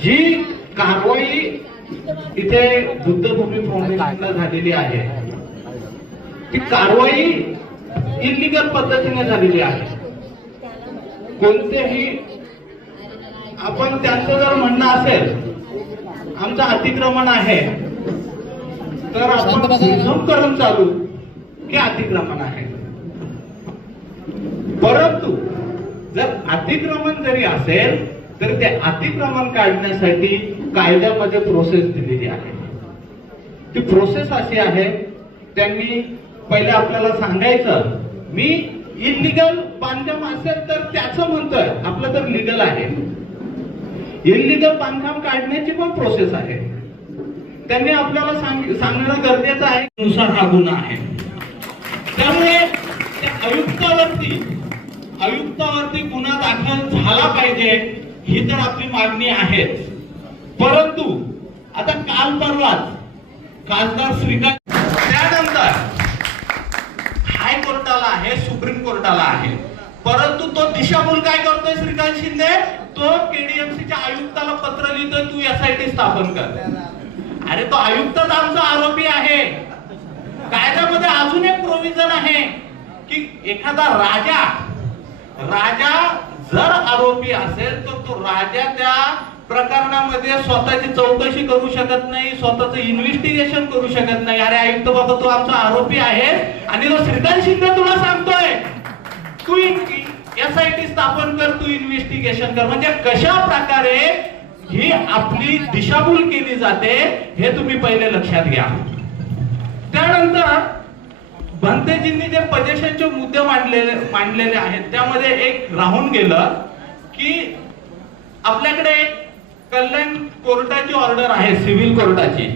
जी कारवाई इथे बुद्धभूमी फाउंडेशनला झालेली आहे ती कारवाई इलिगल पद्धतीने झालेली आहे। कोणतेही आपण त्यांचं जर म्हणणं असेल आमचं अतिक्रमण आहे तर आपण झूम करून चालू की अतिक्रमण आहे, परंतु जर अतिक्रमण जरी असेल तर ते अतिक्रमण काढण्यासाठी कायद्यामध्ये प्रोसेस दिलेली आहे। ती प्रोसेस अशी आहे, त्यांनी पहिले आपल्याला सांगायचं मी इलिगल बांधकाम असेल तर त्याचं म्हणतोय, आपलं तर लिगल आहे। इलिगल बांधकाम काढण्याची पण प्रोसेस आहे, त्यांनी आपल्याला सांगणं गरजेचं आहे नुसार हा गुन्हा आहे। त्यामुळे आयुक्तावरती गुन्हा दाखल झाला पाहिजे ही तर आपली मागणी आहे। परंतु आता काल परवाच खासदार श्रीकांत त्यानंतर हायकोर्टाला आहे, सुप्रीम कोर्टाला आहे, परंतु तो दिशाभूल काय करतोय श्रीकांत शिंदे, तो केडीएमसीच्या आयुक्ताला पत्र लिहितोय तू एसआयटी स्थापन कर। अरे तो आयुक्तच आमचा आरोपी आहे। कायद्यामध्ये अजून एक प्रोव्हिजन आहे की एखादा राजा जर आरोपी असेल तर तो राजा त्या प्रकरणामध्ये स्वतःची चौकशी करू शकत नाही, स्वतःचं इन्व्हेस्टिगेशन करू शकत नाही। अरे आयुक्त बाबा तो आमचा आरोपी आहे आणि तो श्रीकांत शिंदे तुला सांगतोय तू एसआयटी स्थापन कर, तू इन्व्हेस्टिगेशन कर। म्हणजे कशा प्रकारे ही आपली दिशाभूल केली जाते हे तुम्ही पहिले लक्षात घ्या। त्यानंतर भंतेजींनी जे पजेशनचे मुद्दे मांडलेले आहेत त्यामध्ये एक राहून गेलं की आपल्याकडे कल्याण कोर्टाची ऑर्डर आहे, सिव्हिल कोर्टाची।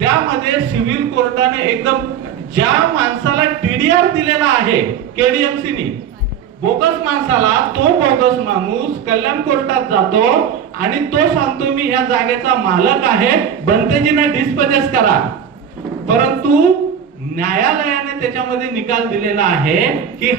त्यामध्ये सिव्हिल कोर्टाने एकदम ज्या माणसाला टीडीआर दिलेला आहे केडीएमसीनी, बोगस माणसाला, तो बोगस माणूस कल्याण कोर्टात जातो आणि तो सांगतो मी ह्या जागेचा मालक आहे, भंतेजींना डिस्पोजेस करा। परंतु न्यायालयाने त्याच्यामध्ये निकाल दिलेला आहे की